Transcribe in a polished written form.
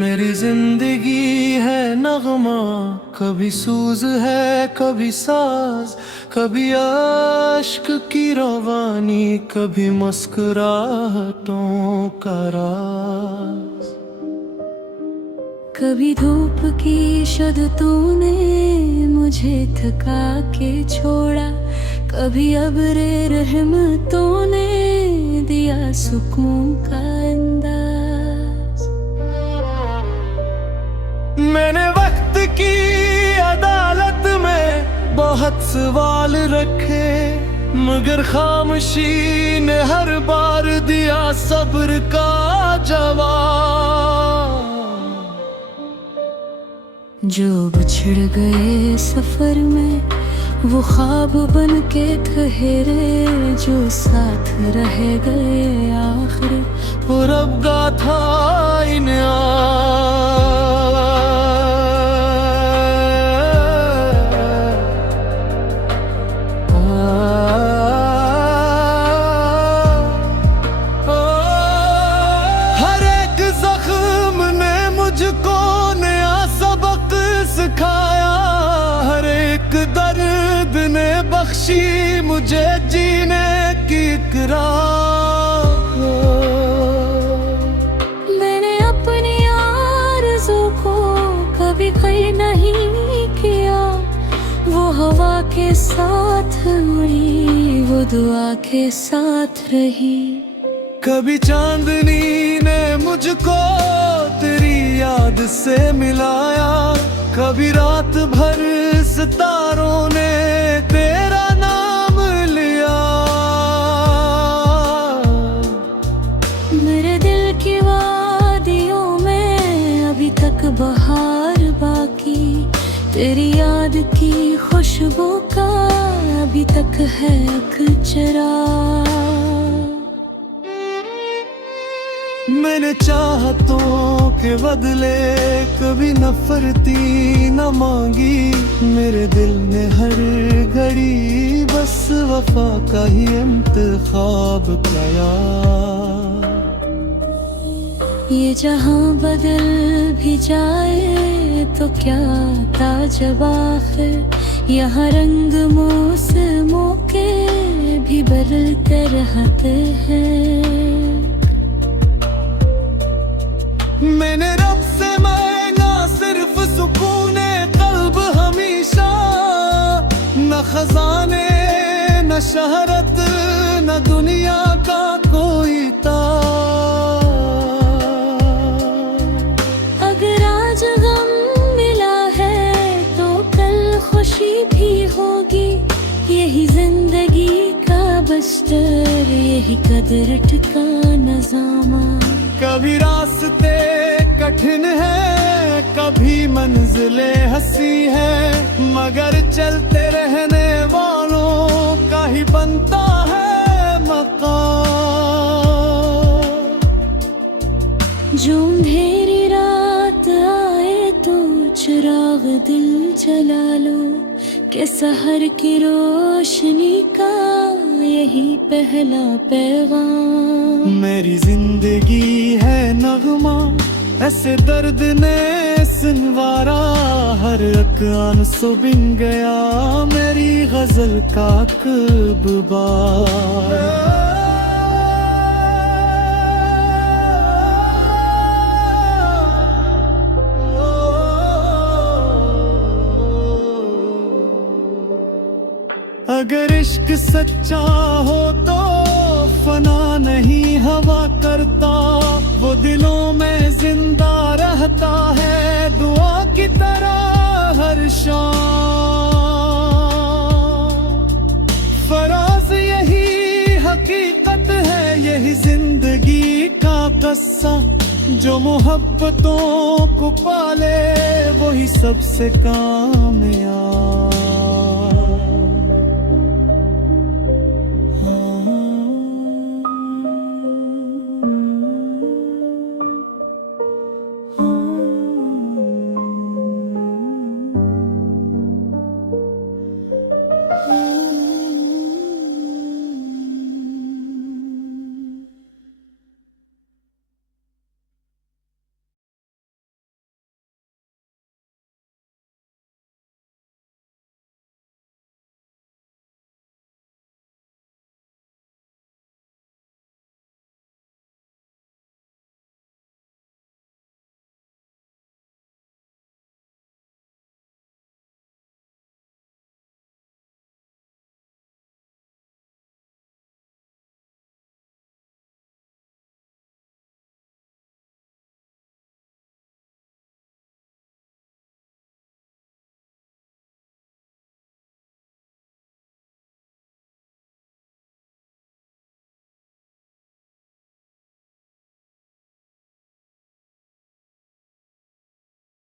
मेरी जिंदगी है नगमा, कभी सूज है कभी साज, कभी आश्क की रवानी, कभी मुस्कुराहटों का राज। कभी धूप की शुद्ध तूने मुझे थका के छोड़ा, कभी अब्रे रहमतों ने दिया सुकून का अंदाज। मैंने वक्त की अदालत में बहुत सवाल रखे, मगर खामोशी ने हर बार दिया सब्र का जवाब। जो बिछड़ गए सफर में वो ख्वाब बन के ठहरे, जो साथ रह गए आखिर वो रब का था हर एक जख्म ने मुझको नया सबक सिखाया, हर एक दर्द ने बख्शी मुझे जीने की इकरार। मैंने अपनी आरज़ू को कभी कहीं नहीं किया, वो हवा के साथ उड़ी, वो दुआ के साथ रही। कभी चांदनी ने मुझको तेरी याद से मिलाया, कभी रात भर सितारों ने तेरा नाम लिया। मेरे दिल की वादियों में अभी तक बहार बाकी, तेरी याद की खुशबू का अभी तक है अकचरा। मैंने चाहतों के बदले कभी नफरती न मांगी, मेरे दिल ने हर घड़ी बस वफा का ही इंतखाब किया। ये जहां बदल भी जाए तो क्या ताजब आखिर, यहाँ रंग मौसमों के भी बदलते रहते हैं। मैंने रब से मांगा सिर्फ सुकूने कल्ब हमेशा, न खजाने न शहरत न दुनिया का कोई ताज। अगर आज गम मिला है तो कल खुशी भी होगी, यही जिंदगी का बस्तर, यही कदरत का नज़ामा। कभी रास्ते कठिन है कभी मंजिलें हंसी है, मगर चलते रहने वालों का ही बनता है मकाम। जो अंधेरी रात आए तो चिराग दिल जला लो, के सहर की रोशनी का यही पहला पैगाम। मेरी जिंदगी है नगमा, ऐसे दर्द ने सुनवारा, हर अकान सो बिन गया मेरी गजल का कब बार। अगर इश्क सच्चा हो तो फना नहीं हवा करता, वो दिलों में जिंदा रहता है दुआ की तरह हर शाम। फराज यही हकीकत है, यही जिंदगी का किस्सा, जो मोहब्बतों को पाले वही सबसे कामयाब।